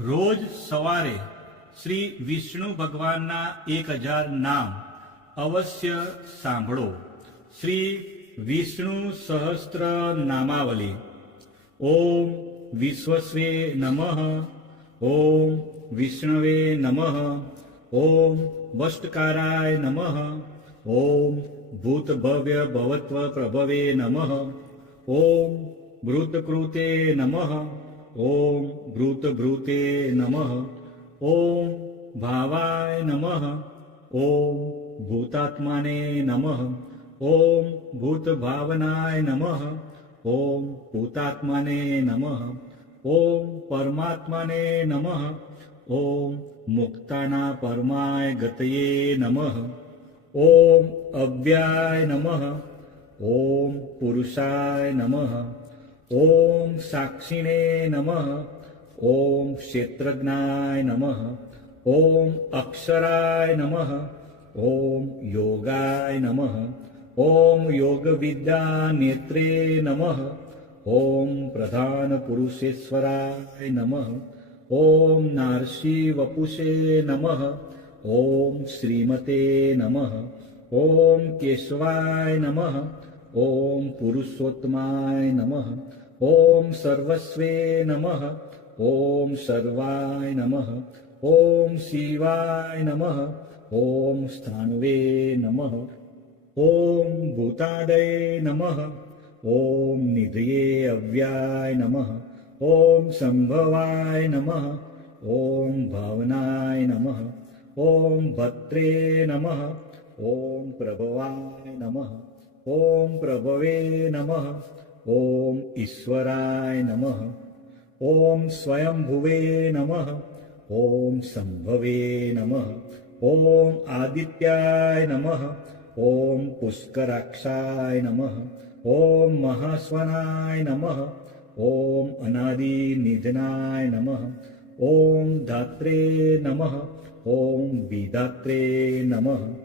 રોજ સવારે શ્રી વિષ્ણુ ભગવાનના 1000 નામ અવશ્ય સાંભળો. શ્રી વિષ્ણુ સહસ્ત્ર નામાવલી. ઓમ વિશ્વસ્વે નમઃ. ઓમ વિષ્ણવે નમઃ. ઓમ વષ્ટકારાય નમઃ. ઓમ ભૂતભવ્ય ભવત્વ પ્રભવે નમઃ. ઓમ ભૃતકૃતે નમઃ. ઓમ ભૃતભૃતે નમઃ. ઓમ ભાવાય નમઃ. ઓમ ભૂતાત્માને નમઃ. ઓમ ભૂતભાવનાય નમઃ. ઓમ ભૂતાત્માને નમઃ. ઓમ પરમાત્માને નમઃ. ઓમ મુક્તાના પરમાય ગતયે નમઃ. ઓમ અવ્યાય નમઃ. ઓમ પુરુષાય નમઃ. ઓમ સાક્ષિણે નમઃ. ઓમ ક્ષેત્રજ્ઞાય નમઃ. ઓમ અક્ષરાય નમઃ. ઓમ યોગાય નમઃ. ઓમ યોગવિદ્યા નેત્રે નમઃ. ઓમ પ્રધાન પુરુષેશ્વરાય નમઃ. ઓમ નારસી વપુષે નમઃ. ઓમ શ્રીમતે નમઃ. ઓમ કેશવાય નમઃ. ઓમ પુરુષોત્તમાય નમઃ. ઓમ સર્વસ્વે નમઃ. ઓમ સર્વાય નમઃ. ઓમ શિવાય નમઃ. ઓમ સ્થાણવે નમઃ. ઓમ ભૂતાદય નમઃ. ઓમ નિધયે અવ્યાય નમઃ. ઓમ સંભવાય નમઃ. ઓમ ભાવનાય નમઃ. ઓમ ભત્રે નમઃ. ઓમ પ્રભવાય નમઃ. ઓમ પ્રભવે નમઃ. ઓમ ઈશ્વરાય નમઃ. ઓમ સ્વયંભુવે નમઃ. ઓમ સંભવે નમઃ. ઓમ આદિત્યાય નમઃ. ઓમ પુષ્કરાક્ષાય નમઃ. ઓમ મહાસ્વનાય નમઃ. ઓમ અનાદિ નિધનાય નમઃ. ઓમ ધાત્રે નમઃ. ઓમ વિધાત્રે નમઃ.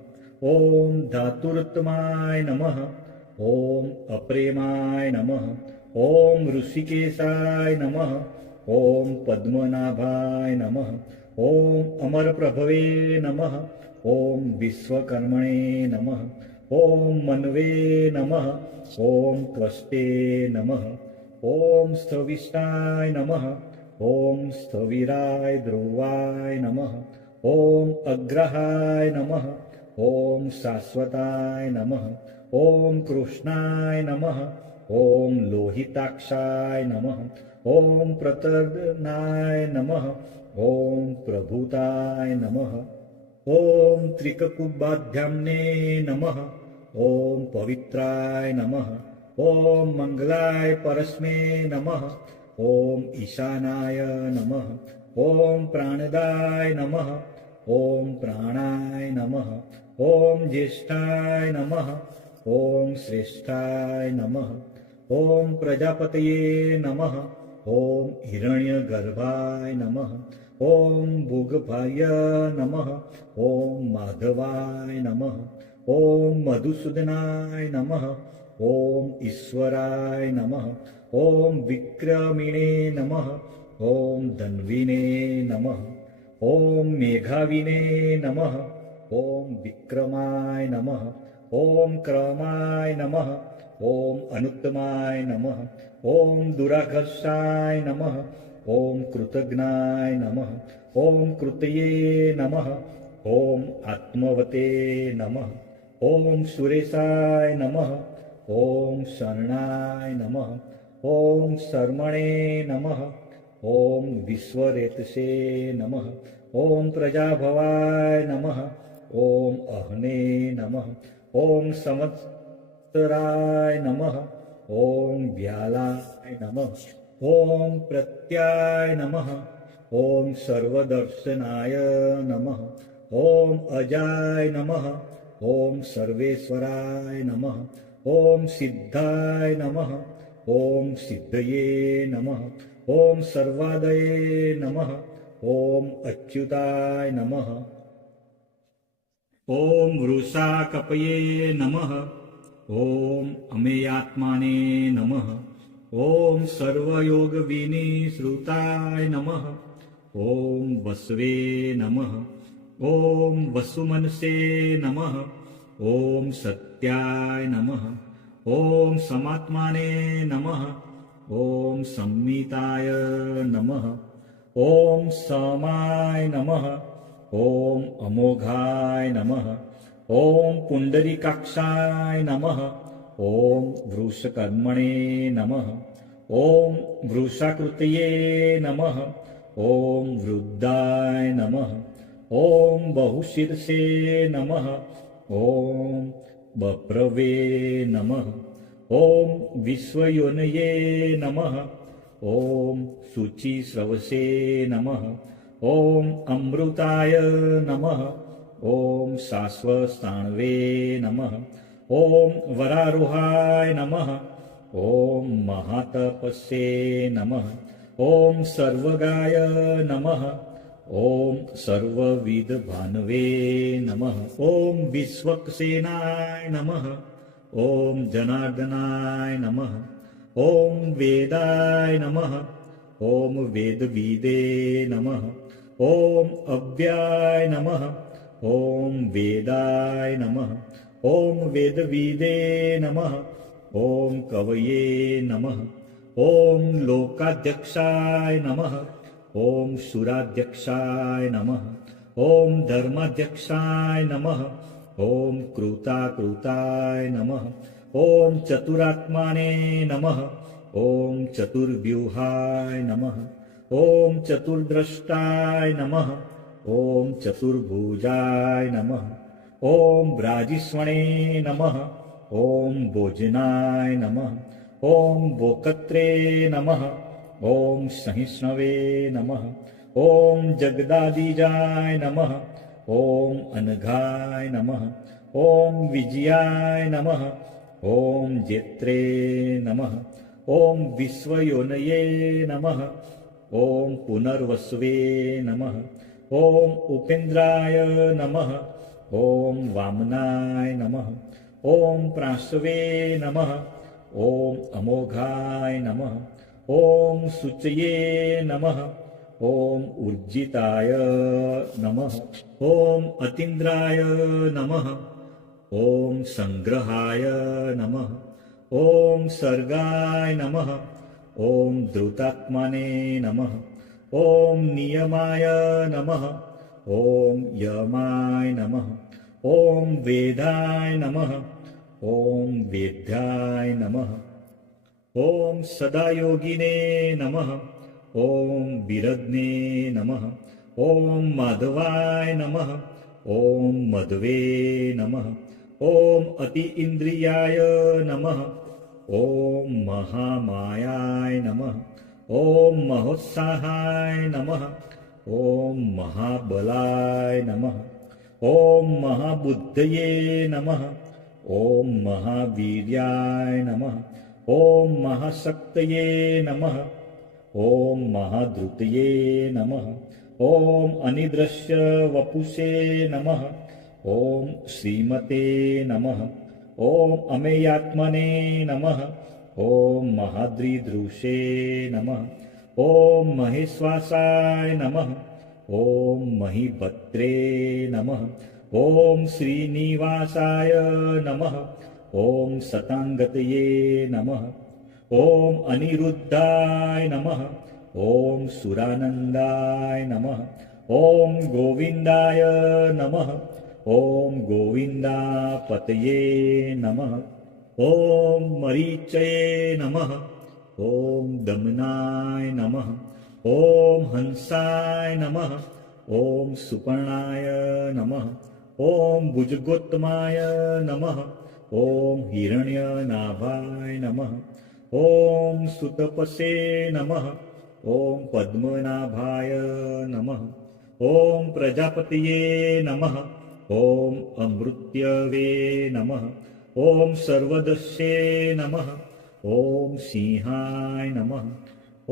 ઓમ ધાતુરુત્તમાય નમઃ. ઓમ અપ્રેમાય નમઃ. ઓમ ઋષિકેશાય નમઃ. ઓમ પદ્મનાભાય નમઃ. ઓમ અમરપ્રભવે નમઃ. ઓમ વિશ્વકર્મણે નમઃ. ઓમ મન્વે નમઃ. ઓમ ત્વષ્ટે નમઃ. ઓમ સ્થવિષ્ટાય નમઃ. ઓમ સ્થવિરાય ધ્રુવાય નમઃ. ઓમ અગ્રહાય નમઃ. ઓમ શાશ્વતાય નમઃ. ઓમ કૃષ્ણાય નમઃ. ઓમ લોહિતાક્ષાય નમઃ. ઓમ પ્રતર્દનાય નમઃ. ઓમ પ્રભુતાય નમઃ. ઓમ ત્રિકકુબાધ્યામ્ને નમઃ. ઓમ પવિત્રાય નમઃ. ઓમ મંગલાય પરસ્મે નમઃ. ઓમ ઈશાનાય નમઃ. ઓમ પ્રાણદાય નમઃ. ઓમ પ્રાણાય નમઃ. ઓમ જ્યેષ્ઠાય નમઃ. ઓમ શ્રેષ્ઠાય નમઃ. ઓમ પ્રજાપતયે નમઃ. ઓમ હિરણ્યગર્ભાય નમઃ. ઓમ ભોગભાય નમઃ. ઓમ માધવાય નમઃ. ઓમ મધુસૂદનાય નમઃ. ઓમ ઈશ્વરાય નમઃ. ઓમ વિક્રમિણે નમઃ. ઓમ ધન્વીને નમઃ. ઓમ મેઘાવિને નમઃ. ઓમ વિક્રમાય નમઃ. ઓમ ક્રમાય નમઃ. ઓમ અનુત્તમાય નમઃ. ઓમ દુરાઘર્ષાય નમઃ. ઓમ કૃતજ્ઞાય નમઃ. ઓમ કૃતયે નમઃ. ઓમ આત્મવતે નમઃ. ઓમ સુરેશાય નમઃ. ઓમ શરણાય નમઃ. ઓમ શર્મણે નમઃ. ઓમ વિશ્વરેતસે નમઃ. ઓમ પ્રજાભવાય નમઃ. ઓમ અહને નમઃ. ઓમ સંવત્સરાય નમઃ. ઓમ વ્યાલાય નમઃ. ઓમ પ્રત્યાય નમઃ. ઓમ સર્વદર્શનાય નમઃ. ઓમ અજાય નમઃ. ઓમ સર્વેશ્વરાય નમઃ. ઓમ સિદ્ધાય નમઃ. ઓમ સિદ્ધયે નમઃ. ઓમ સર્વાદયે નમઃ. ઓમ અચ્યુતાય નમઃ. ઓમ વૃષાકપયે નમઃ. ઓમ અમેયાત્માને નમઃ. ઓમ સર્વયોગવિનિશ્રુતાય નમઃ. ॐ वसवे नमः ॐ वसुमनसे नमः ॐ सत्याय नमः ॐ समात्माने नमः ॐ संमिताय नमः ॐ समाय नमः ॐ अमोघाय नमः ॐ पुंडरीकाक्षाय नमः ॐ वृषकर्मणे नमः ॐ वृषाकृतये नमः ॐ वृद्धाय नमः ॐ बहुशीर्षे नमः ॐ बप्रवे नमः ॐ विश्वयोनये नमः ॐ शुचिस्रवसे नमः ॐ अमृताय नमः ॐ शाश्वतस्थाणवे नमः ॐ वरारोहाय नमः ॐ महातपस्ये नमः ॐ सर्वगाय नमः ॐ सर्वविधभानवे नमः ॐ विश्वक्सेनाय नमः ॐ जनार्दनाय नमः ॐ वेदाय नमः ॐ वेदविदे नमः ॐ अव्याय नमः ॐ वेदाय नमः ॐ वेदविदे नमः ॐ कवये नमः ॐ लोकाध्यक्षाय नमः ॐ सुराध्यक्षाय नमः ॐ धर्माध्यक्षाय नमः ॐ कृताकृताय नमः ॐ चतुरात्माने नमः ॐ चतुर्व्यूहाय नमः ॐ चतुर्द्रष्टाय नमः ॐ चतुर्भुजाय नमः ॐ ब्राजिस्वणे नमः ॐ भोजनाय नमः ॐ भोकत्रे नमः ॐ सहिष्णवे नमः ॐ जगदादिजाय नमः ॐ अनघाय नमः ॐ विजयाय नमः ॐ जेत्रे नमः ॐ विश्वयोनये नमः ॐ पुनर्वसवे नमः ॐ उपेन्द्राय नमः ॐ वामनाय नमः ॐ प्राशवे नमः ॐ अमोघाय नमः ॐ शुचये नमः ॐ ऊर्जिताय नमः ॐ अतीन्द्राय नमः ॐ संग्रहाय नमः ॐ सर्गाय नमः ॐ धृतात्मने नमः ॐ नियमाय नमः ॐ यमाय नमः ॐ वेदाय नमः ॐ वेद्याय नमः ॐ सदायोगिने नमः ॐ विरग्ने नमः ॐ माधवाय नमः ॐ मध्वे नमः ॐ अति इंद्रियाय नमः ॐ महामायाय नमः ॐ महोत्साहाय नमः ॐ महाबलाय नमः ॐ महाबुद्धये नमः ॐ महावीर्याय नमः ॐ महाशक्तये नमः ॐ महाधृतये नमः ॐ अनिदृश्य वपुषे नमः ॐ श्रीमते नमः ॐ अमेयात्मने नमः ॐ महाद्रिदृशे नमः ॐ महेश्वासाय नमः ॐ महीभद्रे नमः ॐ श्रीनिवासाय नमः ॐ सतांगतये नमः ॐ अनिरुद्धाय नमः ॐ सुरानंदाय नमः ॐ गोविंदाय नमः ॐ गोविंदापतये नमः ॐ मरीचये नमः ॐ दमनाय नमः ॐ हंसाय नमः ॐ सुपर्णाय नमः ॐ भुजगोत्तमाय नमः ॐ हिरण्यनाभाय नमः ॐ सुतपसे नमः ॐ पद्मनाभाय नमः ॐ प्रजापतये नमः ॐ अमृत्यवे नमः ॐ सर्वदस्ये नमः ॐ सिंहाय नमः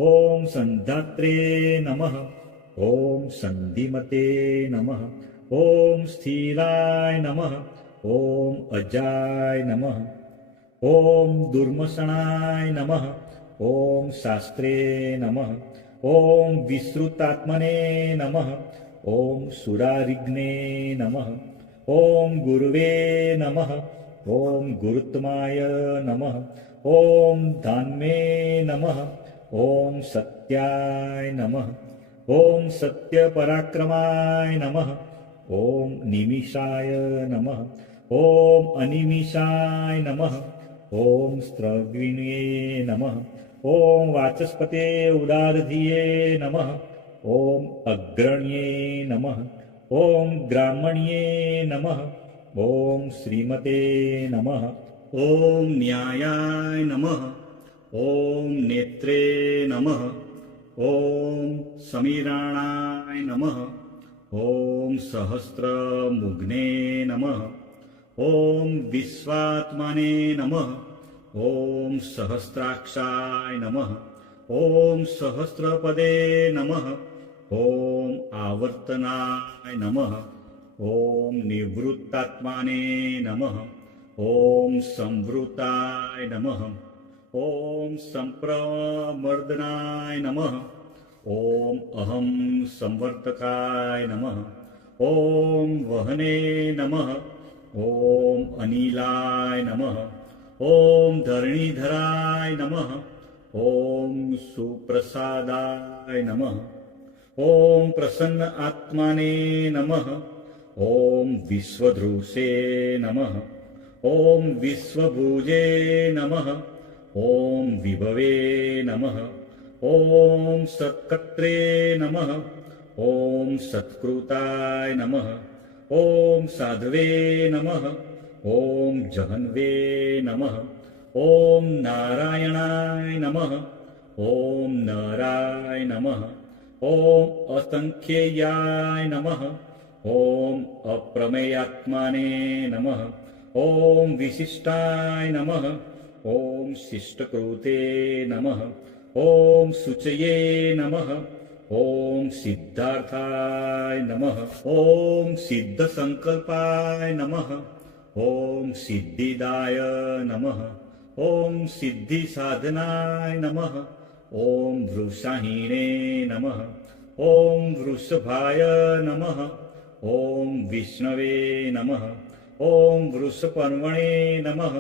ॐ सन्धात्रे नमः ॐ सन्धिमते नमः ॐ स्थिराय नमः ॐ अजाय नमः ॐ दुर्मसणाय नमः ॐ शास्त्रे नमः ॐ विश्रुतात्मने नमः ॐ सुरारिघ्ने नमः ॐ गुरुवे नमः ॐ गुरुत्माय नमः ॐ धान्मे नमः ॐ सत्याय नमः ॐ सत्यपराक्रमाय नमः ॐ निमिषाय नमः ॐ अनिमिषाय नमः ॐ स्त्रविण्ये नमः ॐ वाचस्पते उदारधिये नमः ॐ अग्रण्ये नमः ॐ ग्रामण्ये नमः ॐ श्रीमते नमः ॐ न्यायाय नमः ॐ नेत्रे नमः ॐ समीराणाय नमः ॐ सहस्रमुग्ने नमः ॐ विश्वात्मने नमः ॐ सहस्राक्षाय नमः ॐ सहस्रपदे नमः ॐ आवर्तनाय नमः ॐ निवृत्तात्माने नमः ॐ संवृताय नमः ॐ संप्रमर्दनाय नमः ॐ अहं संवर्तकाय नमः ॐ वहने नमः ॐ अनिलाय नमः ॐ धरणीधराय नमः ॐ सुप्रसादाय नमः ॐ प्रसन्न आत्माने नमः ॐ विश्वधृषे नमः ॐ विश्वभुजे नमः ॐ विभवे नमः ॐ सत्कर्त्रे नमः ॐ सत्कृताय नमः ॐ साधवे नमः ॐ जहन्वे नमः ॐ नारायणाय नमः ॐ नराय नमः ॐ असंख्येयाय नमः ॐ अप्रमेयात्माने नमः ॐ विशिष्टाय नमः ॐ शिष्टकृते नमः ॐ शुचये नमः ॐ सिद्धार्थाय नमः ॐ सिद्धसंकल्पाय नमः ॐ सिद्धिदाय नमः ॐ सिद्धिसाधनाय नमः ॐ वृषाहीणे नमः ॐ वृषभाय नमः ॐ विष्णवे नमः ॐ वृषपर्वणे नमः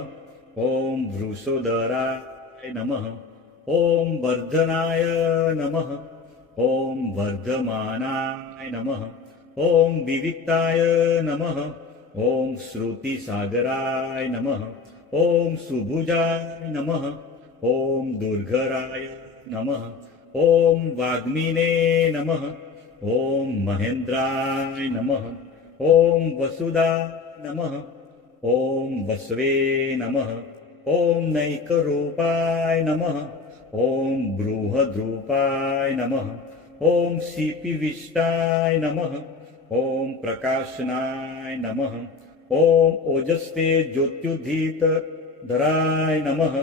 ॐ वृषोदराय नमः ॐ वर्धनाय नमः ॐ वर्धमानाय नमः ॐ विविक्ताय नमः ॐ श्रुतिसागराय नमः ॐ सुभुजाय नमः ॐ दुर्धराय नमः ॐ वाग्मिने नमः ॐ महेन्द्राय नमः ॐ वसुदाय नमः ॐ वस्वे नमः ॐ नैकरूपाय नमः ॐ बृहद्रूपाय नमः ॐ शिपिविष्टाय नमः ॐ प्रकाशनाय नमः ॐ ओजस्ते ज्योत्युदित धराय नमः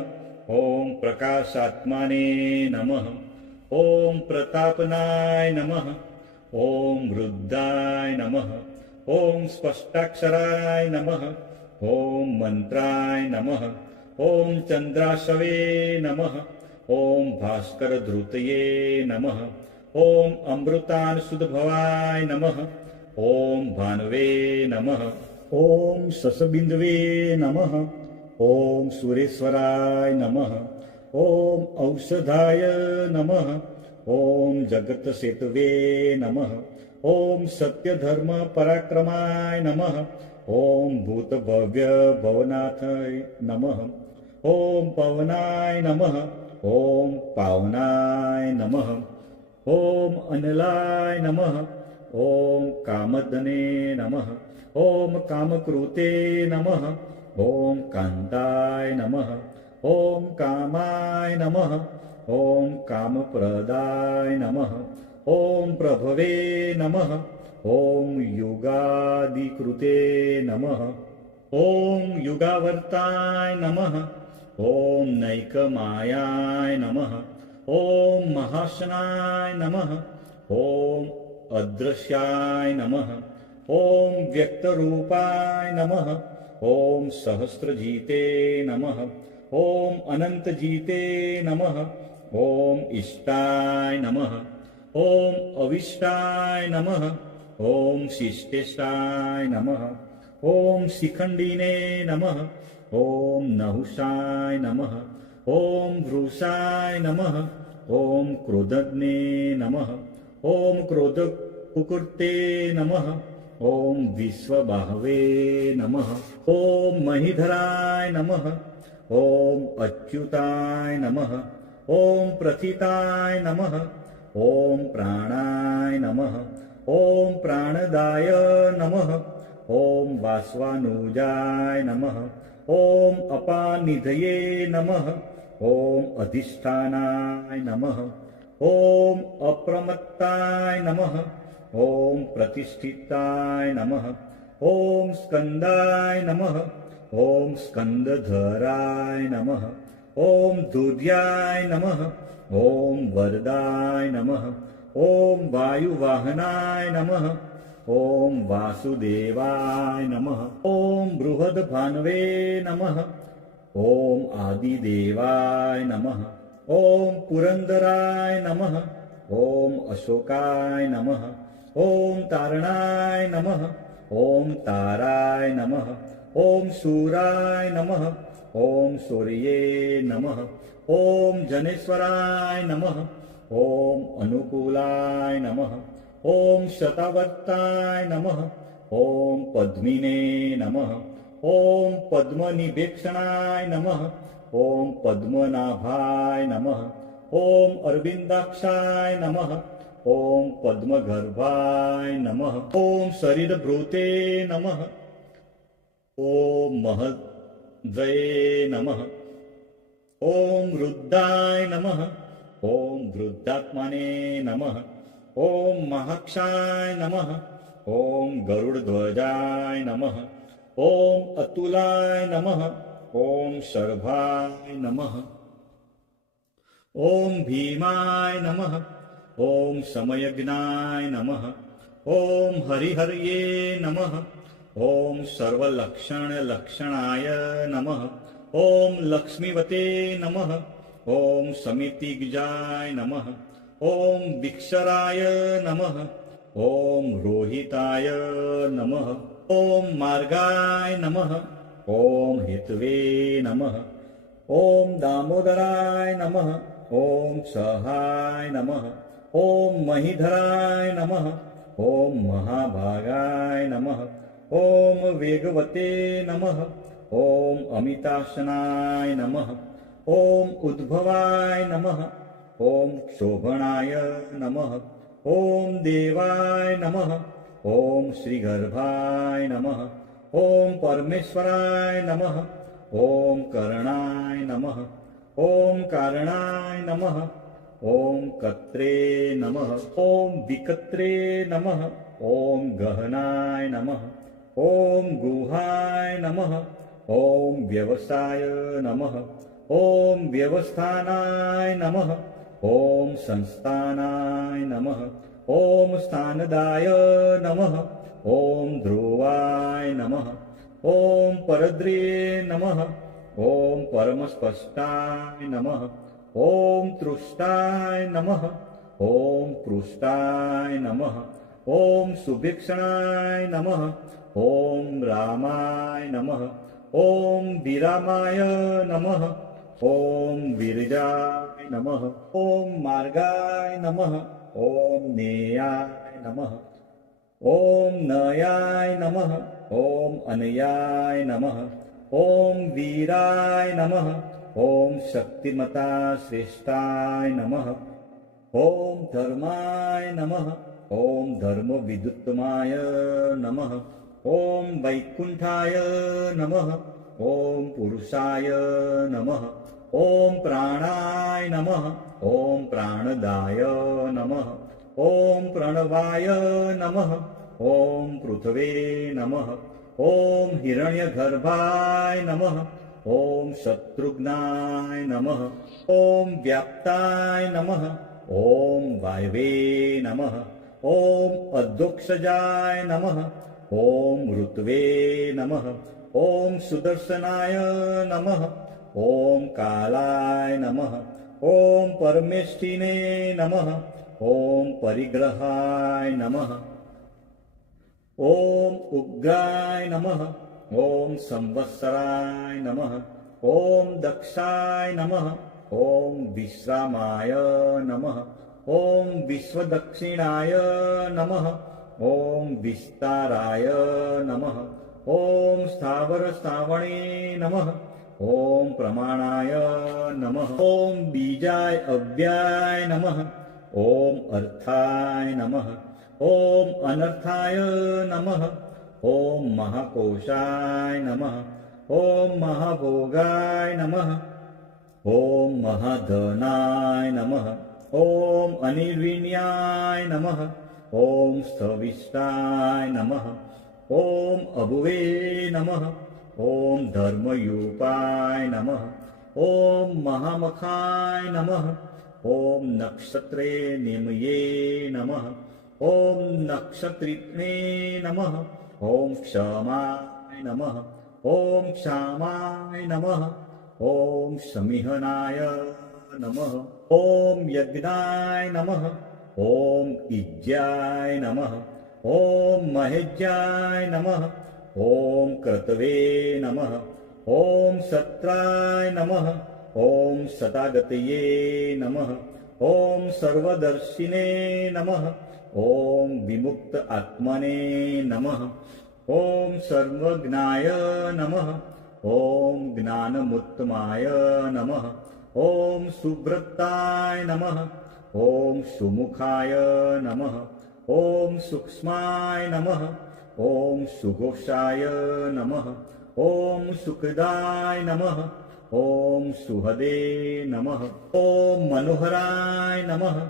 ॐ प्रकाशात्माने नमः ॐ प्रतापनाय नमः ॐ वृद्धाय नमः ॐ स्पष्टाक्षराय नमः ॐ मंत्राय नमः ॐ चंद्राशवे नमः ॐ भास्करधृतये नमः ॐ अमृतानुसुतभवाय नमः ॐ भानवे नमः ॐ ससबिंदवे नमः ॐ सुरेश्वराय नमः ॐ औषधाय नमः ॐ जगतसेतवे नमः ॐ सत्यधर्मपराक्रमाय नमः ॐ भूतभव्य भवनाथाय नमः ॐ पवनाय नमः ॐ पावनाय नमः ॐ अनलाय नमः ॐ कामधने नमः ॐ कामकृते नमः ॐ कान्ताय नमः ॐ कामाय नमः ॐ कामप्रदाय नमः ॐ प्रभवे नमः ॐ युगादिकृते नमः ॐ युगावर्ताय नमः ॐ नैकमायाय नमः ॐ महाशनाय नमः ॐ अदृश्याय नमः ॐ व्यक्तरूपाय नमः ॐ सहस्रजीते नमः ॐ अनन्तजीते नमः ॐ इष्टाय नमः ॐ अविष्टाय नमः ॐ शिष्टेष्टाय नमः ॐ शिखण्डिने नमः ॐ नहुषाय नमः ॐ वृषाय नमः ॐ क्रोधज्ञे नमः ॐ क्रोधकुकुर्ते नमः ॐ विश्वबाहवे नमः ॐ महीधराय नमः ॐ अच्युताय नमः ॐ प्रथिताय नमः ॐ प्राणाय नमः ॐ प्राणदाय नमः ॐ वासवानुजाय नमः ॐ अपानिधये नमः ॐ अधिष्ठानाय नमः ॐ अप्रमत्ताय नमः ॐ प्रतिष्ठिताय नमः ॐ स्कन्दाय नमः ॐ स्कन्दधराय नमः ॐ दुर्याय नमः ॐ वरदाय नमः ॐ वायुवाहनाय नमः ॐ वासुदेवाय नमः ॐ बृहद्भानवे नमः ॐ आदिदेवाय नमः ॐ पुरन्दराय नमः ॐ अशोकाय नमः ॐ तारणाय नमः ॐ ताराय नमः ॐ शूराय नमः ॐ सूर्ये नमः ॐ जनेश्वराय नमः ॐ अनुकूलाय नमः ॐ शतावर्ताय नमः ॐ पद्मिने नमः ॐ पद्मनिवेक्षणाय नमः ॐ पद्मनाभाय नमः ॐ अरविन्दाक्षाय नमः ॐ पद्मगर्भाय नमः ॐ शरीरभृते नमः ॐ महद्वये नमः ॐ वृद्धाय नमः ॐ वृद्धात्मने नमः ॐ महाक्षाय नमः ॐ गरुडध्वजाय नमः ॐ अतुलाय नमः ॐ शर्भाय नमः ॐ भीमाय नमः ॐ समयज्ञाय नमः ॐ हरिहर्ये नमः ॐ सर्वलक्षणलक्षणाय नमः ॐ लक्ष्मीवते नमः ॐ समितिज्ञाय नमः ॐ विक्षराय नमः ॐ रोहिताय नमः ॐ मार्गाय नमः ॐ हितवे नमः ॐ दामोदराय नमः ॐ सहाय नमः ॐ महीधराय नमः ॐ महाभागाय नमः ॐ वेगवते नमः ॐ अमिताशनाय नमः ॐ उद्भवाय नमः ॐ शोभणाय नमः ॐ देवाय नमः ॐ श्रीगर्भाय नमः ॐ परमेश्वराय नमः ॐ करणाय नमः ॐ कारणाय नमः ॐ कत्रे नमः ॐ विकत्रे नमः ॐ गहनाय नमः ॐ गुहाय नमः ॐ व्यवसाय नमः ॐ व्यवस्थानाय नमः ॐ संस्थानाय नमः ॐ स्थानदाय नमः ॐ ध्रुवाय नमः ॐ परद्रिये नमः ॐ परमस्पष्टाय नमः ॐ तृष्टाय नमः ॐ पृष्टाय नमः ॐ सुभिक्षणाय नमः ॐ रामाय नमः ॐ विरामाय नमः ॐ विरजाय नमः ॐ मार्गाय नमः ॐ नेयाय नमः ॐ नयाय नमः ॐ अनयाय नमः ॐ वीराय नमः ॐ शक्तिमता श्रेष्ठाय नमः ॐ धर्माय नमः ॐ धर्मविदुत्तमाय नमः ॐ वैकुण्ठाय नमः ॐ पुरुषाय नमः ॐ प्राणाय नमः ॐ प्राणदाय नमः ॐ प्रणवाय नमः ॐ पृथ्वे नमः ॐ हिरण्यगर्भाय नमः ॐ शत्रुघ्नाय नमः ॐ व्याप्ताय नमः ॐ वायवे नमः ॐ अधोक्षजाय नमः ॐ ऋत्वे नमः ॐ सुदर्शनाय नमः ॐ कालाय नमः ॐ परमेष्ठिने नमः ॐ परिग्रहाय नमः ॐ उग्राय नमः ॐ संवत्सराय नमः ॐ दक्षाय नमः ॐ विश्रामाय नमः ॐ विश्वदक्षिणाय नमः ॐ विस्ताराय नमः ॐ स्थावरस्थावणे नमः ॐ प्रमाणाय नमः ॐ बीजाय अव्याय नमः ॐ अर्थाय नमः ॐ अनर्थाय नमः ॐ महाकोशाय नमः ॐ महाभोगाय नमः ॐ महाधनाय नमः ॐ अनिर्विण्याय नमः ॐ स्थविष्टाय नमः ॐ अभुवे नमः ॐ धर्मयूपाय नमः ॐ महामखाय नमः ॐ नक्षत्रे निमये नमः ॐ नक्षत्रिणे नमः ॐ क्षमाय नमः ॐ क्षामाय नमः ॐ समिहनाय नमः ॐ यज्ञाय नमः ॐ इज्याय नमः ॐ महेज्याय नमः ॐ क्रतवे नमः ॐ सत्राय नमः ॐ सतागतये नमः ॐ सर्वदर्शिने नमः ॐ विमुक्त आत्मने नमः ॐ सर्वज्ञाय नमः ॐ ज्ञानमुत्तमाय नमः ॐ सुब्रताय नमः ॐ सुमुखाय नमः ॐ सूक्ष्माय नमः ॐ सुघोषाय नमः ॐ सुखदाय नमः ॐ सुहदे नमः ॐ मनोहराय नमः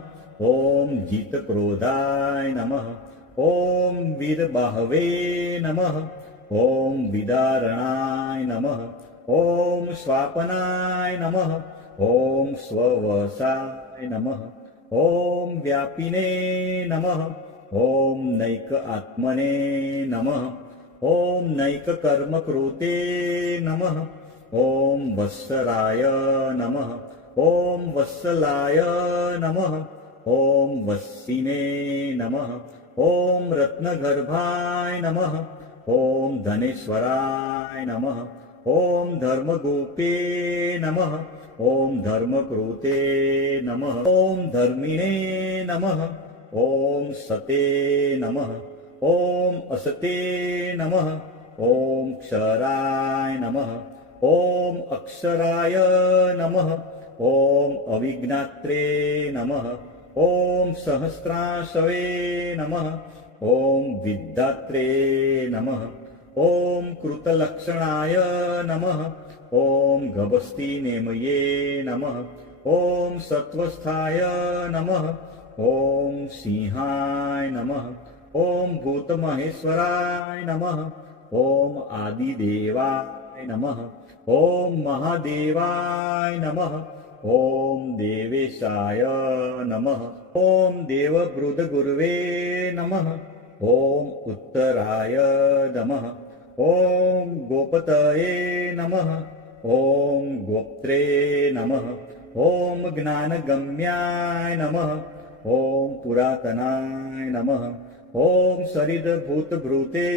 ॐ जितक्रोधाय नमः ॐ वीरबाहवे नमः ॐ विदारणाय नमः ॐ स्वापनाय नमः ॐ स्ववसाय नमः ॐ व्यापिने नमः ॐ नैक आत्मने नमः ॐ नैक कर्मकृते नमः ॐ वत्सराय नमः ॐ वत्सलाय नमः ॐ वत्सिने नमः ॐ रत्नगर्भाय नमः ॐ धनेश्वराय नमः ॐ धर्मगोपे नमः ॐ धर्मकृते नमः ॐ धर्मिणे नमः ॐ सते नमः ॐ असते नमः ॐ क्षराय नमः ॐ अक्षराय नमः ॐ अविज्ञात्रे नमः ॐ सहस्राशवे नमः ॐ विद्धात्रे नमः ॐ कृतलक्षणाय नमः ॐ गभस्तिनेमये नमः ॐ सत्वस्थाय नमः ॐ सिंहाय नमः ॐ भूतमहेश्वराय नमः ॐ आदिदेवाय नमः ॐ महादेवाय नमः ॐ देवेशाय नमः ॐ देवबृहद्गुरवे नमः ॐ उत्तराय नमः ॐ गोपतये नमः ॐ गोप्त्रे नमः ॐ ज्ञानगम्याय नमः ॐ पुरातनाय नमः ॐ सरिदभूतभृते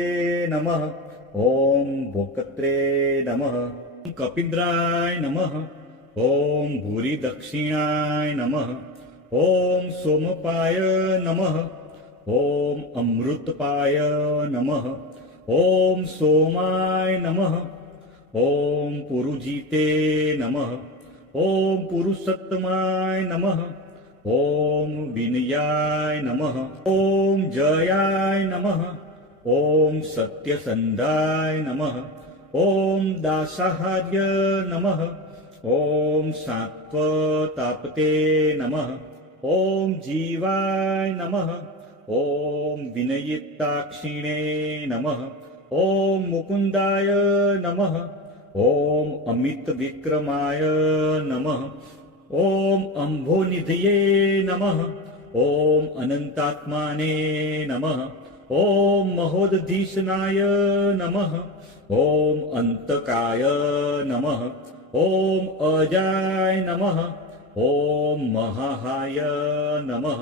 नमः ॐ भोक्त्रे नमः कपीन्द्राय नमः ॐ भूरिदक्षिणाय नमः ॐ सोमपाय नमः ॐ अमृतपाय नमः ॐ सोमाय नमः ॐ पुरुजिते नमः ॐ पुरुषोत्तमाय नमः ॐ विनयाय नमः ॐ जयाय नमः ॐ सत्यसन्धाय नमः ॐ दासाहार्य नमः ॐ सात्वतापते नमः ॐ जीवाय नमः ॐ विनयिताक्षिणे नमः ॐ मुकुन्दाय नमः ॐ अमितविक्रमाय नमः ॐ अम्भोनिधये नमः ॐ अनन्तात्माने नमः ॐ महोदधीशनाय नमः ॐ अन्तकाय नमः ॐ अजाय नमः ॐ महाहाय नमः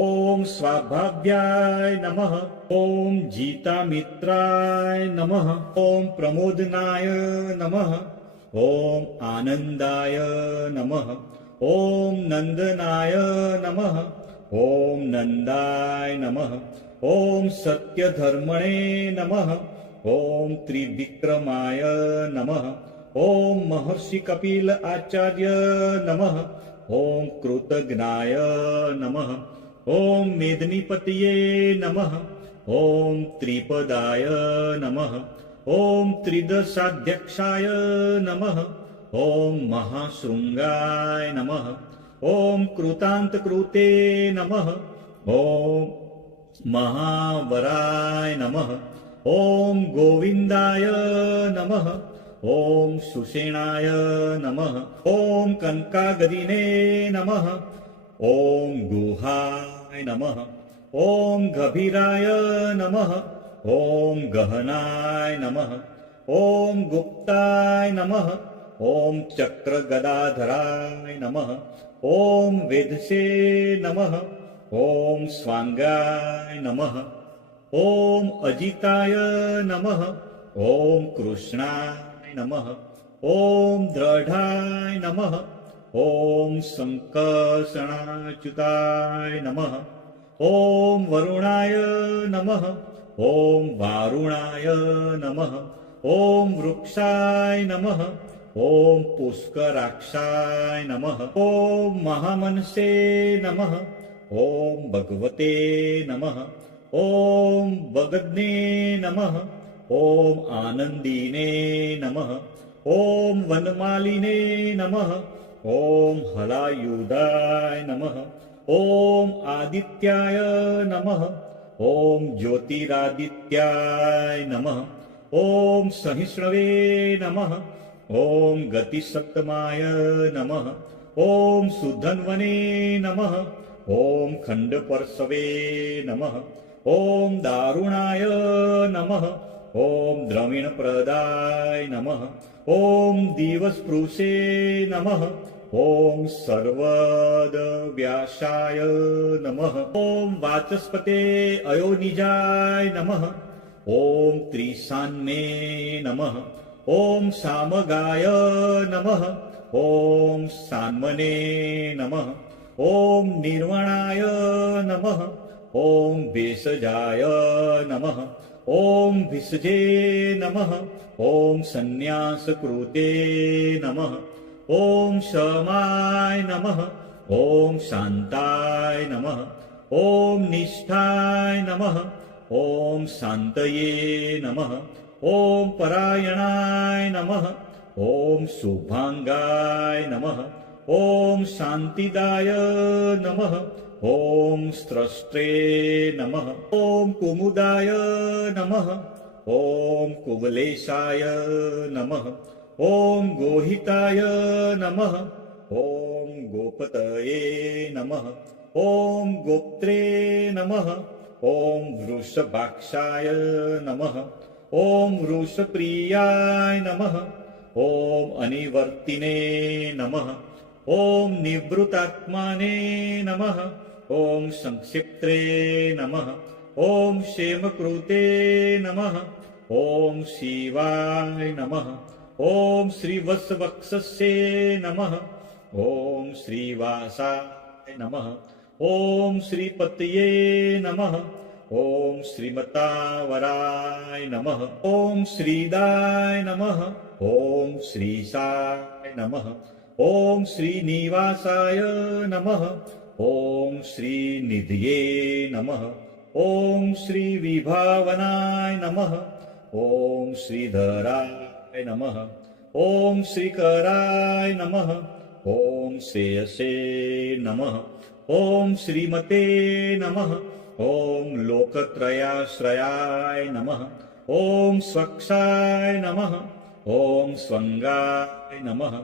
ॐ स्वाभाव्याय नमः ॐ जीतामित्राय नमः ॐ प्रमोदनाय नमः ॐ आनन्दाय नमः ॐ नन्दनाय नमः ॐ नन्दाय नमः ॐ सत्यधर्मणे नमः ॐ त्रिविक्रमाय नमः ॐ महर्षि कपिल आचार्य नमः ॐ कृतज्ञाय नमः ॐ मेदिनीपतये नमः ॐ त्रिपदाय नमः ॐ त्रिदशाध्यक्षाय नमः ॐ महाशृङ्गाय नमः ॐ कृतान्तकृते नमः ॐ महावराय नमः ॐ गोविन्दाय नमः ॐ सुषेणाय नमः ॐ कनकागदिने नमः ॐ गुहाय नमः ॐ गभीराय नमः ॐ गहनाय नमः ॐ गुप्ताय नमः ॐ चक्रगदाधराय नमः ॐ वेदसे नमः ॐ स्वाङ्गाय नमः ॐ अजिताय नमः ॐ कृष्णाय नमः ॐ दृढाय नमः ॐ संकर्षणाच्युताय नमः ॐ वरुणाय नमः ॐ वारुणाय नमः ॐ वृक्षाय नमः ॐ पुष्कराक्षाय नमः ॐ महामनसे नमः ॐ भगवते नमः ॐ भगज्ञे नमः ॐ आनन्दिने नमः ॐ वनमालिने नमः ॐ हलायुधाय नमः ॐ आदित्याय नमः ॐ ज्योतिरादित्याय नमः ॐ सहिष्णवे नमः ॐ गतिसप्तमाय नमः ॐ सुधन्वने नमः ॐ खण्डपर्शवे नमः ॐ दारुणाय नमः ॐ द्रविणप्रदाय नमः ॐ दिवस्पृशे नमः ॐ सर्वदव्यासाय नमः ॐ वाचस्पते अयोनिजाय नमः ॐ त्रिसान्मे नमः ॐ सामगाय नमः ॐ सान्मने नमः ॐ निर्वणाय नमः ॐ भेषजाय नमः ॐ भिषजे नमः ॐ संन्यासकृते नमः ॐ शमाय नमः ॐ शान्ताय नमः ॐ निष्ठाय नमः ॐ शान्तये नमः ॐ परायणाय नमः ॐ शुभाङ्गाय नमः ॐ शान्तिदाय नमः ॐ स्रष्टे नमः ॐ कुमुदाय नमः ॐ कुवलेशाय नमः ॐ गोहिताय नमः ॐ गोपतये नमः ॐ गोप्त्रे नमः ॐ वृषभाक्षाय नमः ॐ वृषप्रियाय नमः ॐ अनिवर्तिने नमः ॐ निवृतात्माने नमः ॐ संक्षिप्त्रे नमः ॐ क्षेमकृते नमः ॐ शिवाय नमः ॐ श्रीवत्सवक्षसे नमः ॐ श्रीवासाय नमः ॐ श्रीपतये नमः ॐ श्रीमतावराय नमः ॐ श्रीदाय नमः ॐ श्रीशाय नमः ॐ श्रीनिवासाय नमः ॐ श्रीनिधये नमः ॐ श्रीविभावनाय नमः ॐ श्रीधराय नमः ॐ श्रीकराय नमः ॐ श्रेयसे नमः ॐ श्रीमते नमः ॐ लोकत्रयाश्रयाय नमः ॐ स्वक्षाय नमः ॐ स्वङ्गाय नमः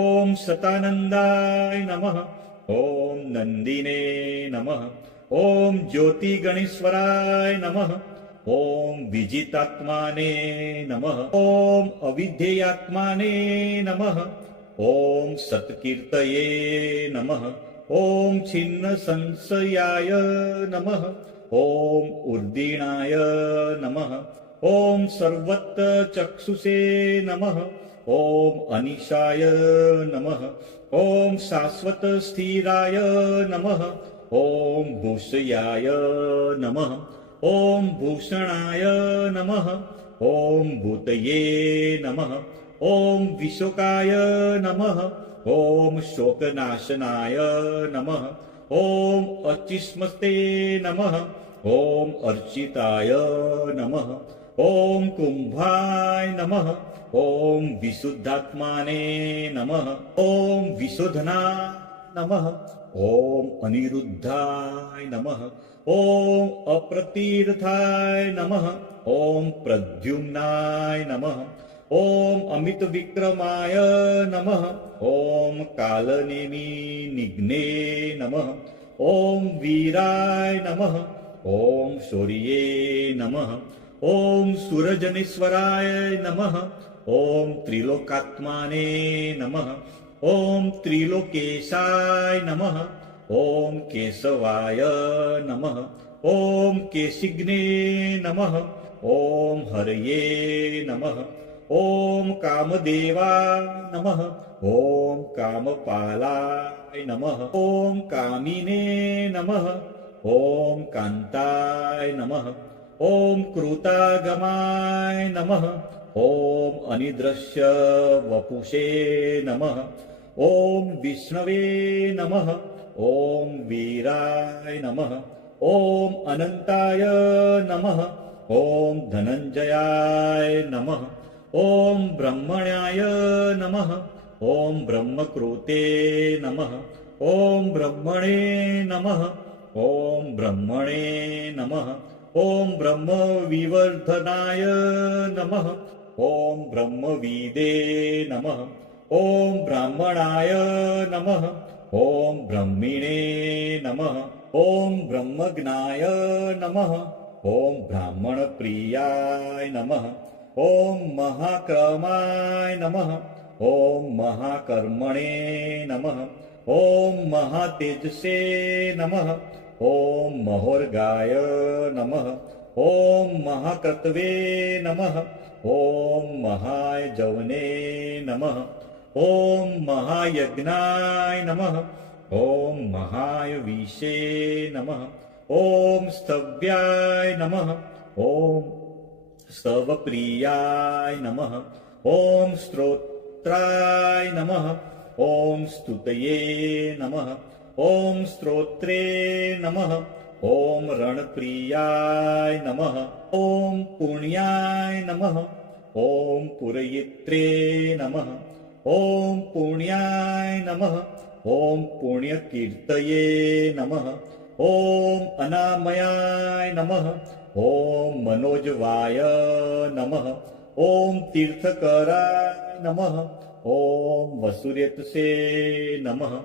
ॐ सतानन्दाय नमः ॐ नन्दिने नमः ॐ ज्योतिगणेश्वराय नमः ॐ विजितात्माने नमः ॐ अविध्येयात्माने नमः ॐ सत्कीर्तये नमः। ॐ छिन्नसंशयाय नमः। ॐ उर्दीणाय नमः। ॐ सर्वत्रचक्षुषे नमः। ॐ अनिशाय नमः। ॐ शाश्वतस्थिराय नमः। ॐ भूषयाय नमः। ॐ भूषणाय नमः। ॐ भूतये नमः। ॐ विशोकाय नमः। ॐ शोकनाशनाय नमः। ॐ अचिष्मस्ते नमः। ॐ अर्चिताय नमः। ॐ कुम्भाय नमः। ॐ विशुद्धात्माने नमः। ॐ विशोधना नमः। ॐ अनिरुद्धाय नमः। ॐ अप्रतीर्थाय नमः। ॐ प्रद्युम्नाय नमः। ॐ अमितविक्रमाय नमः। ॐ कालनेमि निघ्ने नमः। ॐ वीराय नमः। ॐ शौर्ये नमः। ॐ सुरजनेश्वराय नमः। ॐ त्रिलोकात्माने नमः। ॐ त्रिलोकेशाय नमः। ॐ केशवाय नमः। ॐ केशिग्ने नमः। ॐ हरये नमः। ॐ कामदेवाय नमः। ॐ कामपालाय नमः। ॐ कामिने नमः। ॐ कान्ताय नमः। ॐ कृतागमाय नमः। ॐ अनिदृश्य वपुषे नमः। ॐ विष्णवे नमः। ॐ वीराय नमः। ॐ अनन्ताय नमः। ॐ धनञ्जयाय नमः। ॐ ब्रह्मण्याय नमः। ॐ ब्रह्मकृते नमः। ॐ ब्रह्मणे नमः। ॐ ब्रह्मणे नमः। ॐ ब्रह्मविवर्धनाय नमः। ॐ ब्रह्मविदे नमः। ॐ ब्राह्मणाय नमः। ॐ ब्रह्मिणे नमः। ॐ ब्रह्मज्ञाय नमः। ॐ ब्राह्मणप्रियाय नमः। ॐ महाक्रमाय नमः। ॐ महाकर्मणे नमः। ॐ महातेजसे नमः। ॐ महोर्गाय नमः। ॐ महाक्रतवे नमः। ॐ महायजवने नमः। ॐ महायज्ञाय नमः। ॐ महायविषे नमः। ॐ स्तव्याय नमः। ॐ स्तवप्रियाय नमः। ॐ स्तोत्राय नमः। ॐ स्तुतये नमः। ॐ स्तोत्रे नमः। ॐ रणप्रियाय नमः। ॐ पुण्याय नमः। ॐ पुरयित्रे नमः। ॐ पुण्याय नमः। ॐ पुण्यकीर्तये नमः। ॐ अनामयाय नमः। ॐ मनोजवाय नमः। ॐ तीर्थकराय नमः। ॐ वसुरेतसे नमः।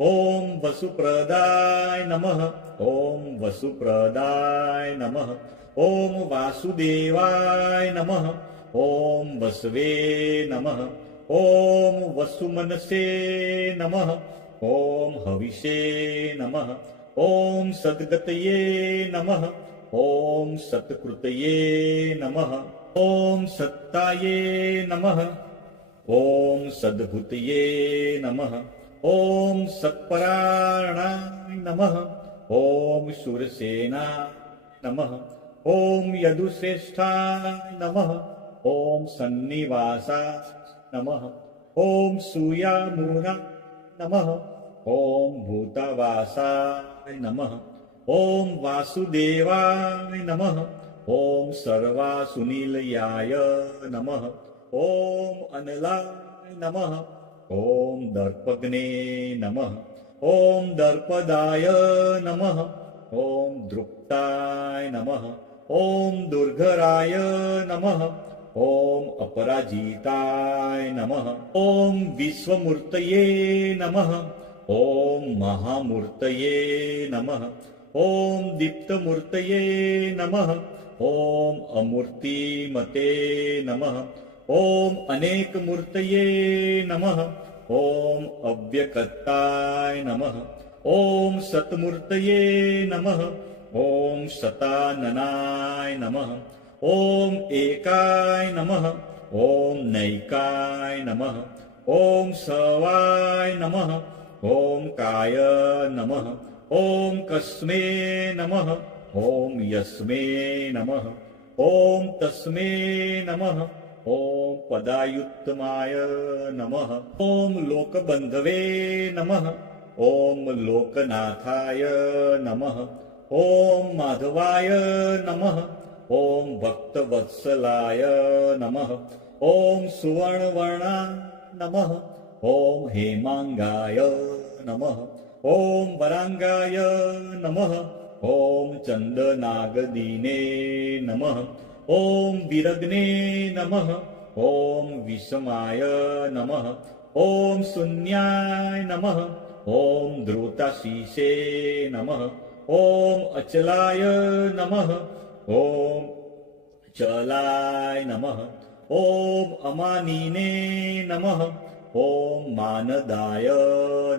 ॐ वसुप्रदाय नमः। ॐ वसुप्रदाय नमः। ॐ वासुदेवाय नमः। ॐ वसवे नमः। ॐ वसुमनसे नमः। ॐ हविषे नमः। ॐ सद्गतये नमः। ॐ सत्कृतये नमः। ॐ सत्ताये नमः। ॐ सद्भूतये नमः। ॐ सत्पराणाय नमः। ॐ शूरसेनाय नमः। ॐ यदुश्रेष्ठाय नमः। ॐ सन्निवासाय नमः। ॐ सूयामूनाय नमः। ॐ भूतावासाय नमः। ॐ वासुदेवाय नमः। ॐ सर्वासुनिलयाय नमः। ॐ अनलाय नमः। ॐ दर्पग्ने नमः। ॐ दर्पदाय नमः। ॐ दृप्ताय नमः। ॐ दुर्धराय नमः। ॐ अपराजिताय नमः। ॐ विश्वमूर्तये नमः। ॐ महामूर्तये नमः। ॐ दीप्तमूर्तये नमः। ॐ अमूर्तिमते नमः। ॐ अनेकमूर्तये नमः। ॐ अव्यक्ताय नमः ॐ सत्मूर्तये नमः ॐ सताननाय नमः ॐ एकाय नमः ॐ नैकाय नमः ॐ सवाय नमः ॐ काय नमः ॐ कस्मे नमः ॐ यस्मे नमः ॐ तस्मे नमः ॐ पदायुत्तमाय नमः ॐ लोकबन्धवे नमः ॐ लोकनाथाय नमः ॐ माधवाय नमः ॐ भक्तवत्सलाय नमः ॐ सुवर्णवर्णा नमः ॐ हेमांगाय नमः ॐ वरांगाय नमः ॐ चंदनागदीने नमः ॐ विरग्ने नमः ॐ विषमाय नमः ॐ शून्याय नमः ॐ द्रुताशीषे नमः ॐ अचलाय नमः ॐ चलाय नमः ॐ अमानिने नमः ॐ मानदाय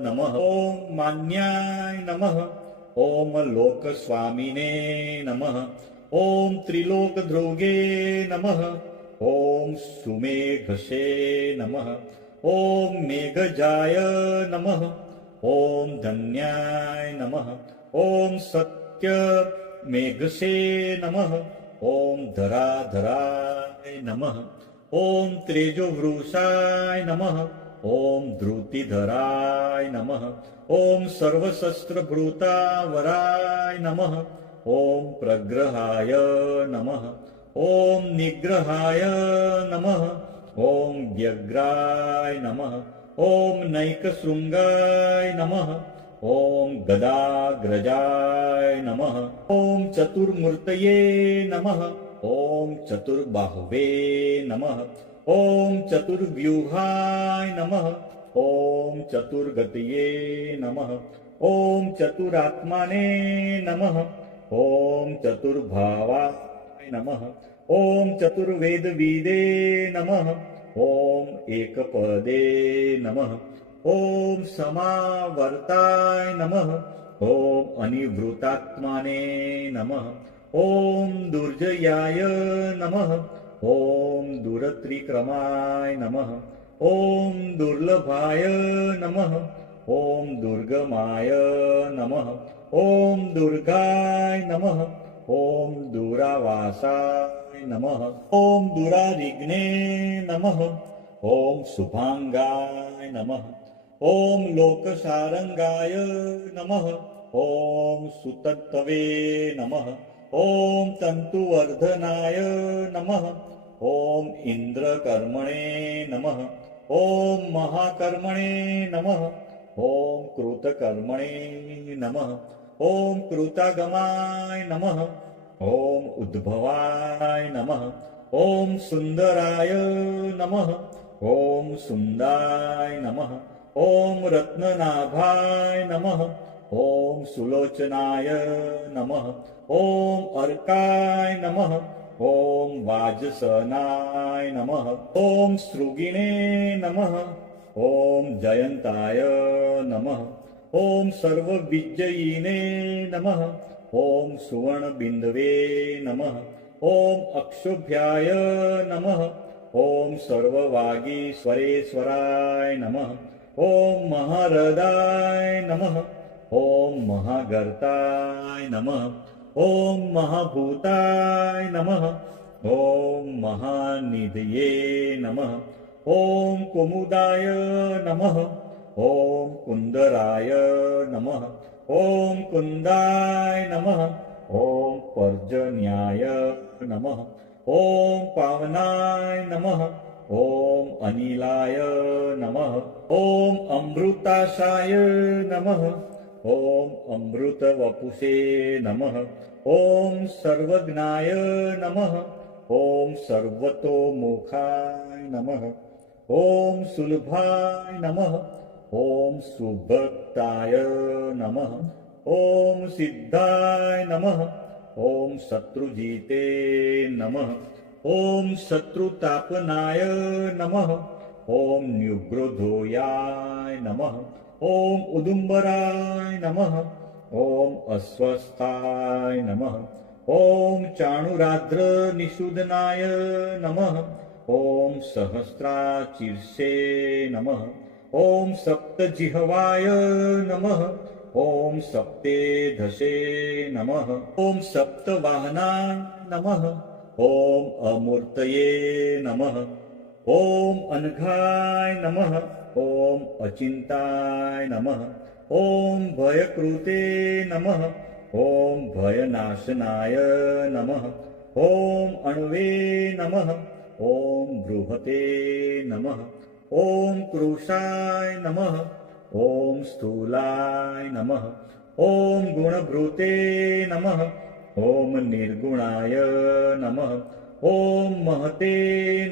नमः ॐ मान्याय नमः ॐ लोकस्वामिने नमः ॐ त्रिलोकध्रुगे नमः ॐ सुमेघसे नमः ॐ मेघजाय नमः ॐ धन्याय नमः ॐ सत्य मेघसे नमः ॐ धराधराय नमः ॐ तेजोवृषाय नमः ॐ धृतिधराय नमः ॐ सर्वशस्त्रभृतावराय नमः ॐ प्रग्रहाय नमः ॐ निग्रहाय नमः ॐ व्यग्राय नमः ॐ नैकशृङ्गाय नमः ॐ गदाग्रजाय नमः ॐ चतुर्मूर्तये नमः ॐ चतुर्बाहुवे नमः ॐ चतुर्व्यूहाय नमः ॐ चतुर्गतये नमः ॐ चतुरात्माने नमः ॐ चतुर्भावाय नमः ॐ चतुर्वेदविदे नमः ॐ एकपदे नमः ॐ समावर्ताय नमः ॐ अनिवृतात्माने नमः ॐ दुर्जयाय नमः ॐ दुरत्रिक्रमाय नमः ॐ दुर्लभाय नमः ॐ दुर्गमाय नमः ॐ दुर्गाय नमः ॐ दुरावासाय नमः ॐ दुरारिग्ने नमः ॐ शुभांगाय नमः ॐ लोकसारंगाय नमः ॐ सुतत्तवे नमः ॐ तंतुवर्धनाय नमः ॐ इंद्रकर्मणे नमः ॐ महाकर्मणे नमः ॐ कृतकर्मणे नमः ॐ कृतागमाय नमः ॐ उद्भवाय नमः ॐ सुंदराय नमः ॐ सुंदाय नमः ॐ रत्ननाभाय नमः ॐ सुलोचनाय नमः ॐ अर्काय नमः ॐ वाजसनाय नमः ॐ सृगिणे नमः ॐ जयंताय नमः ॐ सर्वविजयिने नमः ॐ सुवर्णबिंदवे नमः ॐ अक्षोभ्याय नमः ॐ सर्ववागीश्वरेश्वराय नमः ॐ महारदाय नमः ॐ महागर्ताय नमः ॐ महाभूताय नमः ॐ महानिधये नमः ॐ कुमुदाय नमः ॐ कुंदराय नमः ॐ कुंदाय नमः ॐ पर्जन्याय नमः ॐ पावनाय नमः ॐ अनिलाय नमः ॐ अमृताशाय नमः ॐ अमृतवपुषे नमः ॐ सर्वज्ञाय नमः ॐ सर्वतोमुखाय नमः ॐ सुलभाय नमः ॐ सुभक्ताय नमः ॐ सिद्धाय नमः ॐ शत्रुजिते नमः ॐ शत्रुतापनाय नमः ॐ न्युग्रोधोयाय नमः ॐ उदुम्बराय नमः ॐ अस्वस्थाय नमः ॐ चाणुराद्र निषूदनाय नमः ॐ सहस्राचीर्षे नमः ॐ सप्तजिह्वाय नमः ॐ सप्तेधसे नमः ॐ सप्तवाहनाय नमः ॐ अमूर्तये नमः ॐ अनघाय नमः ॐ अचिन्ताय नमः ॐ भयकृते नमः ॐ भयनाशनाय नमः ॐ अण्वे नमः ॐ बृहते नमः ॐ कृशाय नमः ॐ स्थूलाय नमः ॐ गुणभृते नमः ॐ निर्गुणाय नमः ॐ महते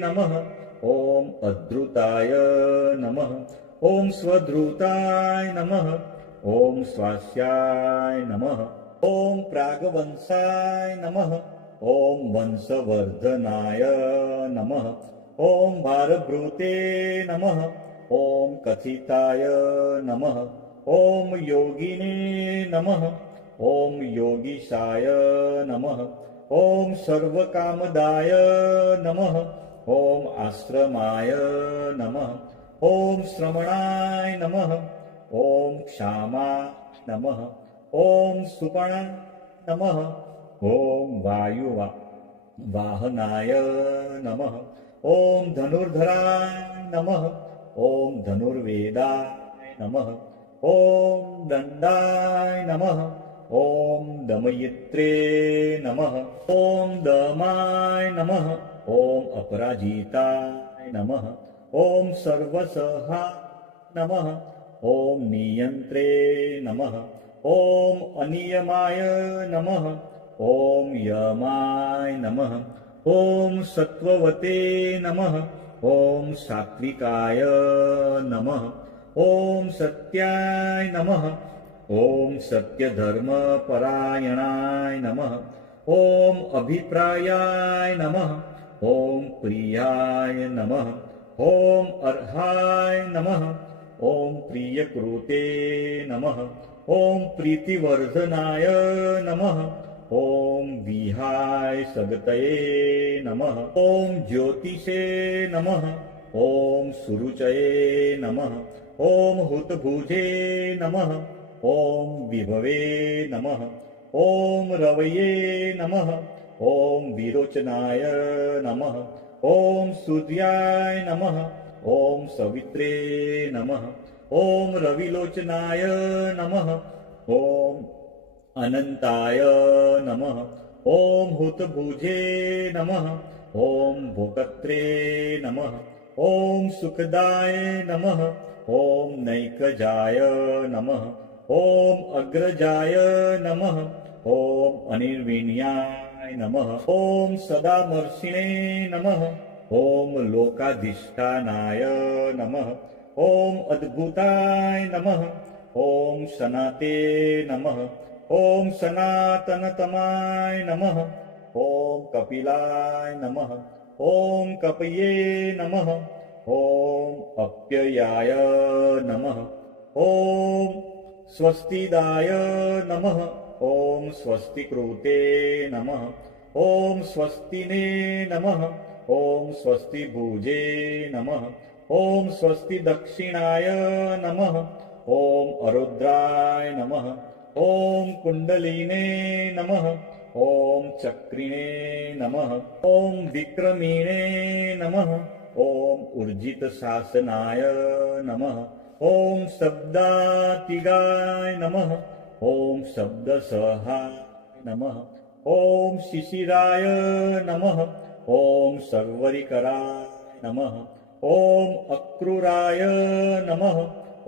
नमः ॐ अद्रुताय नमः ॐ स्वधृताय नमः ॐ स्वास्याय नमः ॐ प्रागवंशाय नमः ॐ वंशवर्धनाय नमः ॐ भारभृते नमः ॐ कथिताय नमः ॐ योगिने नमः ॐ योगीशाय नमः ॐ सर्वकामदाय नमः ॐ आश्रमाय नमः ॐ श्रमणाय नमः ॐ क्षामाय नमः ॐ सुपणाय नमः ॐ वायुवाहनाय नमः ॐ धनुर्धराय नमः ॐ धनुर्वेदाय नमः ॐ दण्डाय नमः ॐ दमयित्रे नमः ॐ दमाय नमः ॐ अपराजिताय नमः ॐ सर्वसहाय नमः ॐ नियन्त्रे नमः ॐ अनियमाय नमः ॐ यमाय नमः ॐ सत्त्ववते नमः ॐ सात्विकाय नमः ॐ सत्याय नमः ॐ सत्यधर्मपरायणाय नमः ॐ अभिप्रायाय नमः ॐ प्रियाय नमः ॐ अर्हाय नमः ॐ प्रियकृते नमः ॐ प्रीतिवर्धनाय नमः ॐ विहाय सगतये नमः ॐ ज्योतिषे नमः ॐ सुरुचये नमः ॐ हुतभुजे नमः ॐ विभवे नमः ॐ रवये नमः ॐ विरोचनाय नमः ॐ सूर्याय नमः ॐ सवित्रे नमः ॐ रविलोचनाय नमः ॐ अनन्ताय नमः ॐ हुतभुजे नमः ॐ भोक्त्रे नमः ॐ सुखदाय नमः ॐ नैकजाय नमः ॐ अग्रजाय नमः ॐ अनिर्विण्याय नमः ॐ सदामर्षिणे नमः ॐ लोकाधिष्ठानाय नमः ॐ अद्भुताय नमः ॐ सनाते नमः ॐ सनातनतमाय नमः ॐ कपिलाय नमः ॐ कपये नमः ॐ अप्ययाय नमः ॐ स्वस्तिदाय नमः ॐ स्वस्तिकृते नमः ॐ स्वस्तिने नमः ॐ स्वस्तिभुजे नमः ॐ स्वस्तिदक्षिणाय नमः ॐ अरुद्राय नमः ॐ कुण्डलिने नमः ॐ चक्रिणे नमः ॐ विक्रमिणे नमः ॐ ऊर्जितशासनाय नमः ॐ शब्दातिगाय नमः ॐ शब्दसहाय नमः ॐ शिशिराय नमः ॐ सर्वरिकराय नमः ॐ अक्रूराय नमः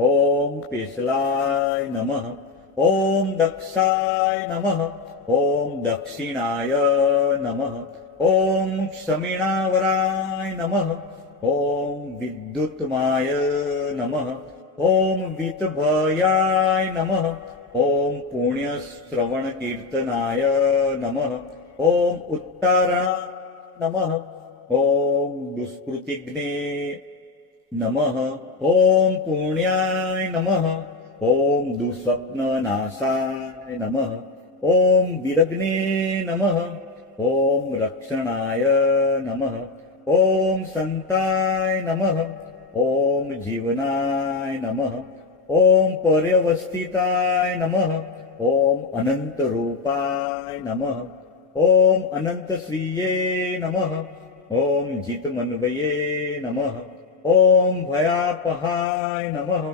ॐ पेशलाय नमः ॐ दक्षाय नमः ॐ दक्षिणाय नमः ॐ क्षमिणावराय नमः ॐ विद्युत्माय नमः ॐ वितभयाय नमः ॐ पुण्यश्रवणकीर्तनाय नमः ॐ उत्तराय नमः ॐ दुष्कृतिघ्ने नमः ॐ पुण्याय नमः ॐ दुःस्वप्ननाशाय नमः ॐ विरग्ने नमः ॐ रक्षणाय नमः ॐ संताय नमः ॐ जीवनाय नमः ॐ पर्यवस्थिताय नमः ॐ अनन्तरूपाय नमः ॐ अनन्तश्रिये नमः ॐ जितमन्वये नमः ॐ भयापहाय नमः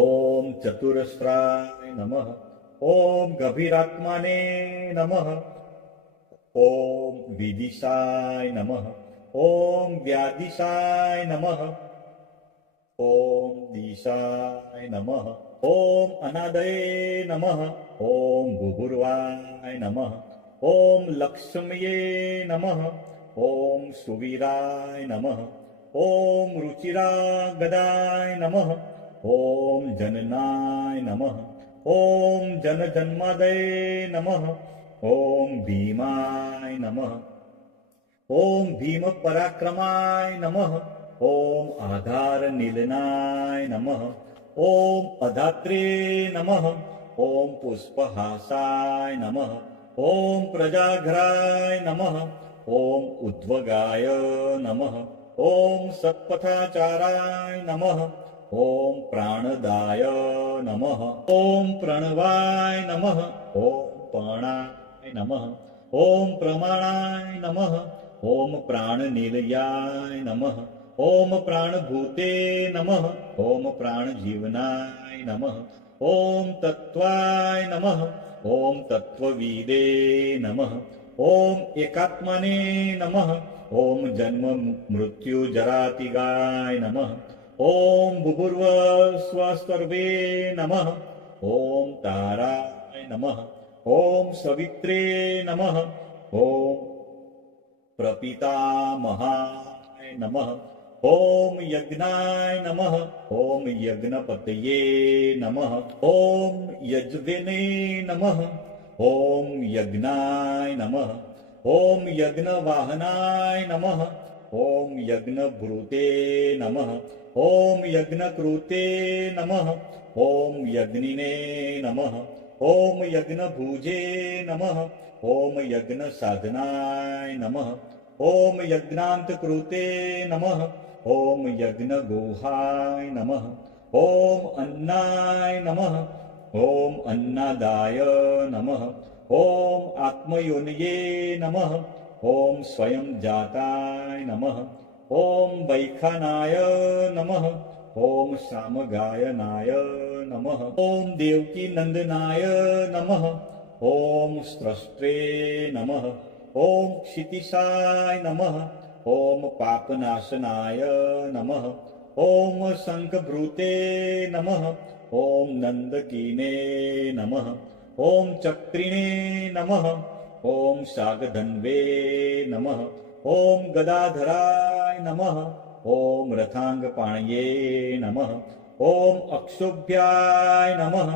ॐ चतुरस्राय नमः ॐ गभीरात्माने नमः ॐ विदिशाय नमः ॐ व्यादिशाय नमः ॐ दिशाय नमः ॐ अनादये नमः ॐ बुभुर्वाय नमः ॐ लक्ष्म्ये नमः ॐ सुवीराय नमः ॐ रुचिरागदाय नमः ॐ जननाय नमः ॐ जनजन्मादये नमः ॐ भीमाय नमः ॐ भीमपराक्रमाय नमः ॐ आधारनिलनाय नमः ॐ अधात्रे नमः ॐ पुष्पहासाय नमः ॐ प्रजाघराय नमः ॐ उद्वगाय नमः ॐ सत्पथाचाराय नमः ॐ प्राणदाय नमः ॐ प्रणवाय नमः ॐ प्राणाय नमः ॐ प्रमाणाय नमः ॐ प्राणनिलयाय नमः ॐ प्राणभूते नमः ॐ प्राणजीवनाय नमः ॐ तत्त्वाय नमः ॐ तत्त्वविदे नमः ॐ एकात्मने नमः ॐ जन्म मृत्यु जरातिगाय नमः ॐ बुभुर्वस्वस्तर्वे नमः ॐ ताराय नमः ॐ सवित्रे नमः ॐ प्रपितामहाय नमः ॐ यज्ञाय नमः ॐ यज्ञपतये नमः ॐ यज्वेने नमः ॐ यज्ञाय नमः ॐ यज्ञवाहनाय नमः ॐ यज्ञभृते नमः ॐ यज्ञकृते नमः ॐ यज्ञिने नमः ॐ यज्ञभुजे नमः ॐ यज्ञसाधनाय नमः ॐ यज्ञान्तकृते नमः ॐ यज्ञगोहाय नमः ॐ अन्नाय नमः ॐ अन्नदाय नमः ॐ आत्मयोनये नमः ॐ स्वयं जाताय नमः ॐ वैखानाय नमः ॐ सामगायनाय नमः ॐ देवकीनन्दनाय नमः ॐ स्रष्टे नमः ॐ क्षितिशाय नमः ॐ पापनाशनाय नमः ॐ शङ्खभृते नमः ॐ नन्दकीने नमः ॐ चक्रिणे नमः ॐ शागधन्वे नमः ॐ गदाधराय नमः ॐ रथाङ्गपाणये नमः ॐ अक्षोभ्याय नमः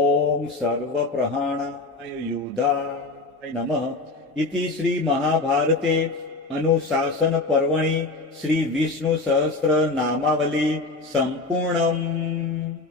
ॐ सर्वप्रहाणाय युधाय नमः इति श्री महाभारते अनुशासन पर्वणि श्री विष्णु सहस्र नामावली संपूर्णम्।